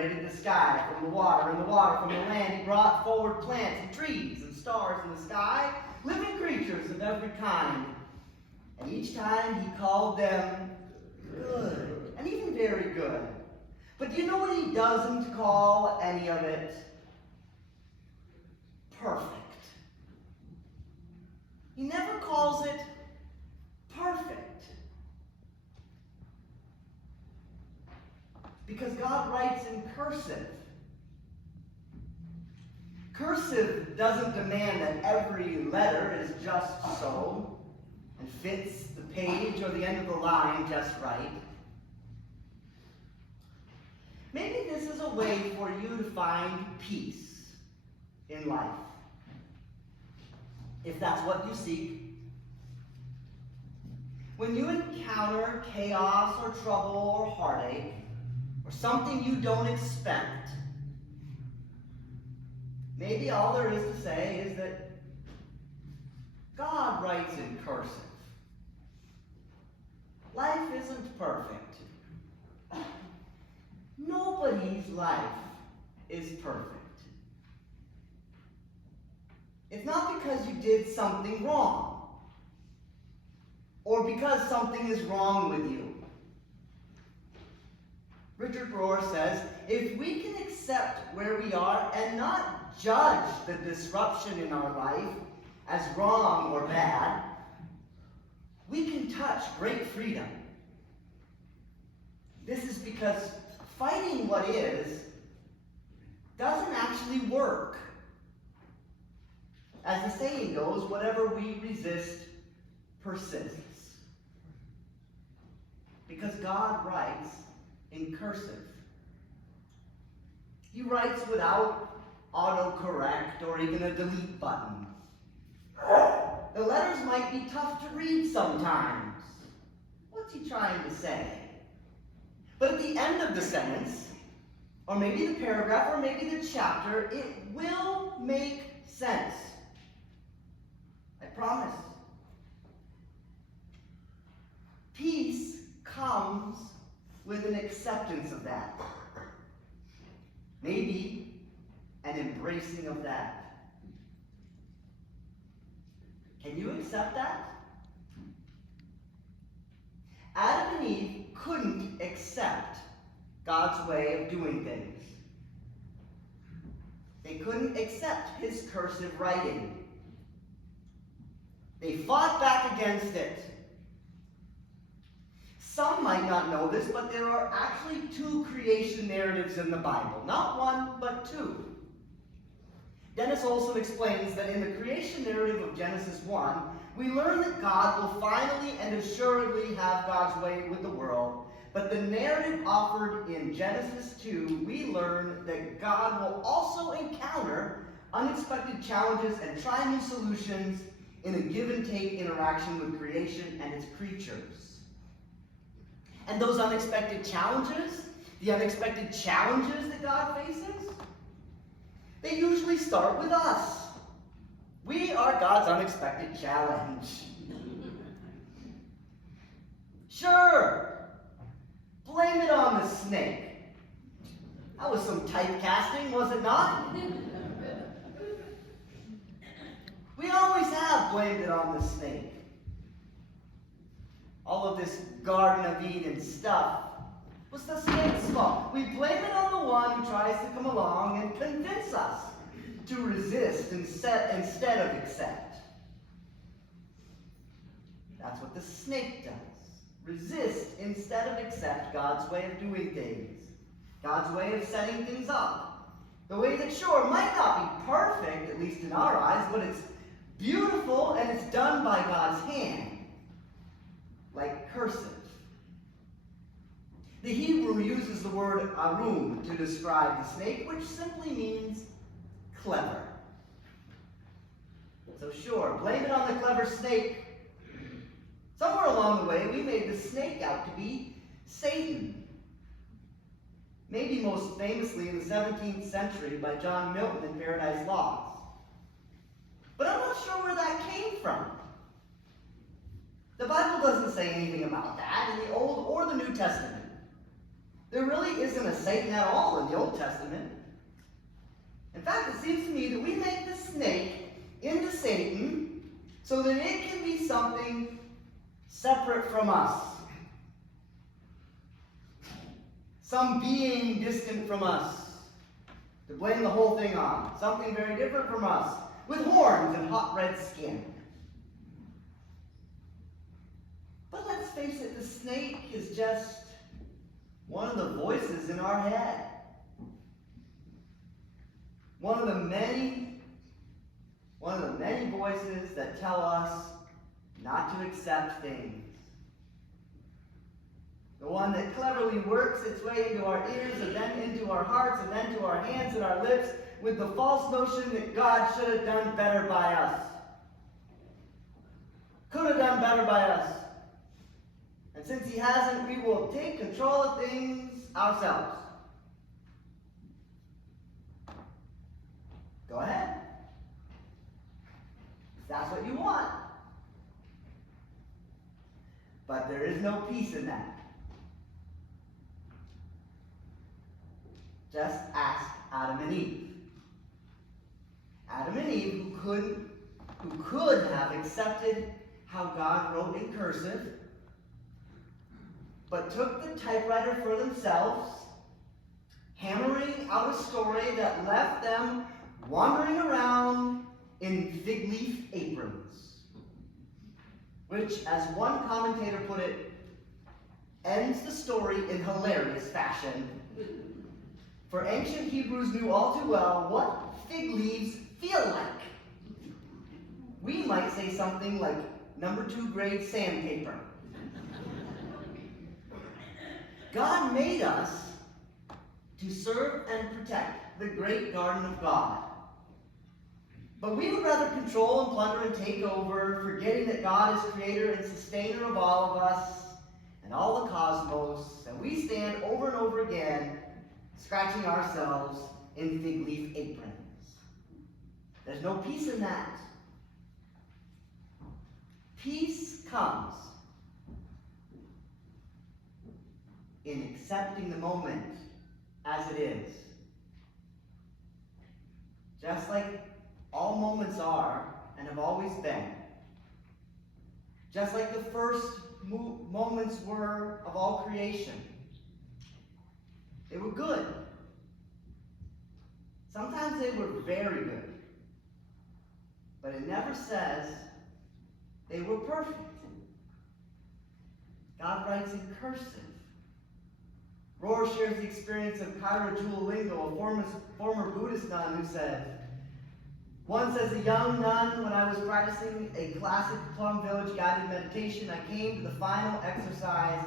separated the sky from the water and the water from the land. He brought forward plants and trees and stars in the sky, living creatures of every kind. And each time he called them good, and even very good. But do you know what he doesn't call any of it? Perfect. He never calls it perfect. Because God writes in cursive. Cursive doesn't demand that every letter is just so and fits the page or the end of the line just right. Maybe this is a way for you to find peace in life, if that's what you seek. When you encounter chaos or trouble or heartache, or something you don't expect, maybe all there is to say is that God writes in cursive. Life isn't perfect. Nobody's life is perfect. It's not because you did something wrong, or because something is wrong with you. Richard Rohr says, if we can accept where we are and not judge the disruption in our life as wrong or bad, we can touch great freedom. This is because fighting what is doesn't actually work. As the saying goes, whatever we resist persists. Because God writes in cursive. He writes without autocorrect or even a delete button. The letters might be tough to read sometimes. What's he trying to say? But at the end of the sentence, or maybe the paragraph, or maybe the chapter, it will make sense. I promise. Peace comes with an acceptance of that. Maybe an embracing of that. Can you accept that? Adam and Eve couldn't accept God's way of doing things. They couldn't accept his cursive writing. They fought back against it. Some might not know this, but there are actually two creation narratives in the Bible. Not one, but two. Dennis Olson explains that in the creation narrative of Genesis 1, we learn that God will finally and assuredly have God's way with the world. But the narrative offered in Genesis 2, we learn that God will also encounter unexpected challenges and try new solutions in a give-and-take interaction with creation and its creatures. And those unexpected challenges, the unexpected challenges that God faces, they usually start with us. We are God's unexpected challenge. Sure, blame it on the snake. That was some typecasting, was it not? We always have blamed it on the snake. All of this Garden of Eden stuff was the snake's fault. We blame it on the one who tries to come along and convince us to resist instead of accept. That's what the snake does. Resist instead of accept God's way of doing things. God's way of setting things up. The way that, sure, might not be perfect, at least in our eyes, but it's beautiful and it's done by God's hand. Like cursive. The Hebrew uses the word arum to describe the snake, which simply means clever. So sure, blame it on the clever snake. Somewhere along the way, we made the snake out to be Satan. Maybe most famously in the 17th century by John Milton in Paradise Lost. But I'm not sure where that came from. The Bible doesn't say anything about that in the Old or the New Testament. There really really isn't a Satan at all in the Old Testament. In fact, it seems to me that we make the snake into Satan so that it can be something separate from us. Some being distant from us to blame the whole thing on. Something very different from us, with horns and hot red skin. But let's face it, the snake is just one of the voices in our head. One of the many voices that tell us not to accept things. The one that cleverly works its way into our ears and then into our hearts and then to our hands and our lips with the false notion that God should have done better by us. Could have done better by us. And since he hasn't, we will take control of things ourselves. Go ahead. If that's what you want. But there is no peace in that. Just ask Adam and Eve. Adam and Eve, who could have accepted how God wrote in cursive, but took the typewriter for themselves, hammering out a story that left them wandering around in fig leaf aprons, which, as one commentator put it, ends the story in hilarious fashion. For ancient Hebrews knew all too well what fig leaves feel like. We might say something like number 2 grade sandpaper. God made us to serve and protect the great garden of God. But we would rather control and plunder and take over, forgetting that God is creator and sustainer of all of us and all the cosmos, and we stand over and over again scratching ourselves in fig leaf aprons. There's no peace in that. Peace comes in accepting the moment as it is. Just like all moments are and have always been. Just like the first moments were of all creation. They were good. Sometimes they were very good. But it never says they were perfect. God writes in cursive. Rohr shares the experience of Kyra Julingo, a former Buddhist nun, who said, "Once as a young nun, when I was practicing a classic Plum Village guided meditation, I came to the final exercise.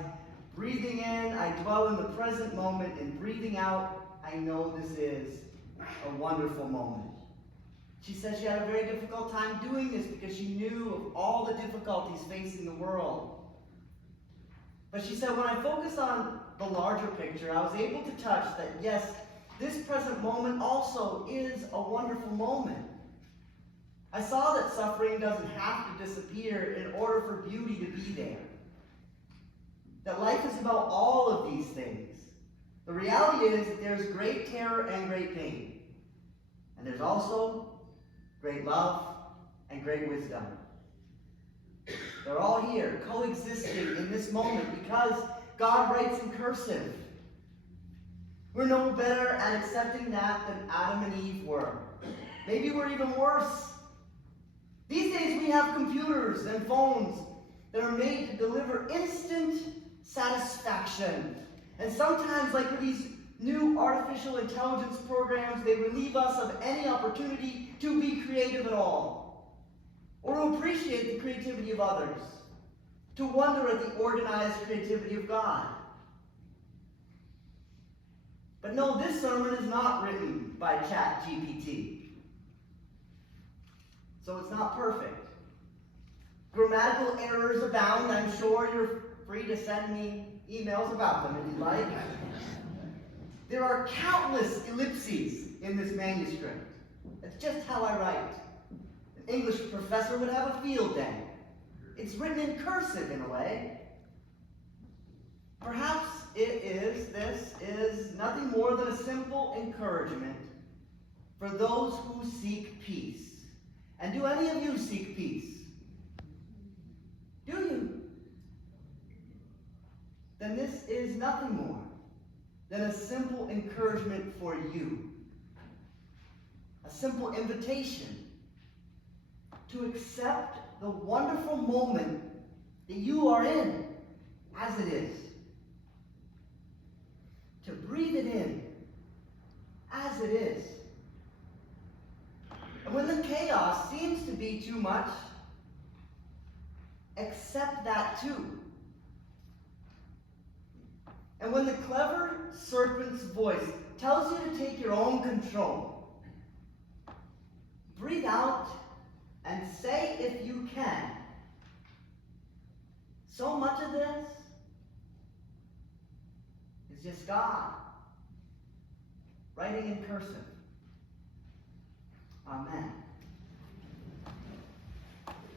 Breathing in, I dwell in the present moment, and breathing out, I know this is a wonderful moment." She said she had a very difficult time doing this because she knew of all the difficulties facing the world. But she said, when I focused on the larger picture, I was able to touch that, yes, this present moment also is a wonderful moment. I saw that suffering doesn't have to disappear in order for beauty to be there. That life is about all of these things. The reality is that there's great terror and great pain. And there's also great love and great wisdom. They're all here, coexisting in this moment because God writes in cursive. We're no better at accepting that than Adam and Eve were. Maybe we're even worse. These days we have computers and phones that are made to deliver instant satisfaction. And sometimes, like with these new artificial intelligence programs, they relieve us of any opportunity to be creative at all, or to appreciate the creativity of others, to wonder at the organized creativity of God. But no, this sermon is not written by ChatGPT. So it's not perfect. Grammatical errors abound. I'm sure you're free to send me emails about them if you'd like. There are countless ellipses in this manuscript. That's just how I write. An English professor would have a field day. It's written in cursive in a way. Perhaps this is nothing more than a simple encouragement for those who seek peace. And do any of you seek peace? Do you? Then this is nothing more than a simple encouragement for you. A simple invitation to accept the wonderful moment that you are in as it is. To breathe it in as it is. And when the chaos seems to be too much, accept that too. And when the clever serpent's voice tells you to take your own control, breathe out and say, if you can, so much of this is just God writing in cursive. Amen.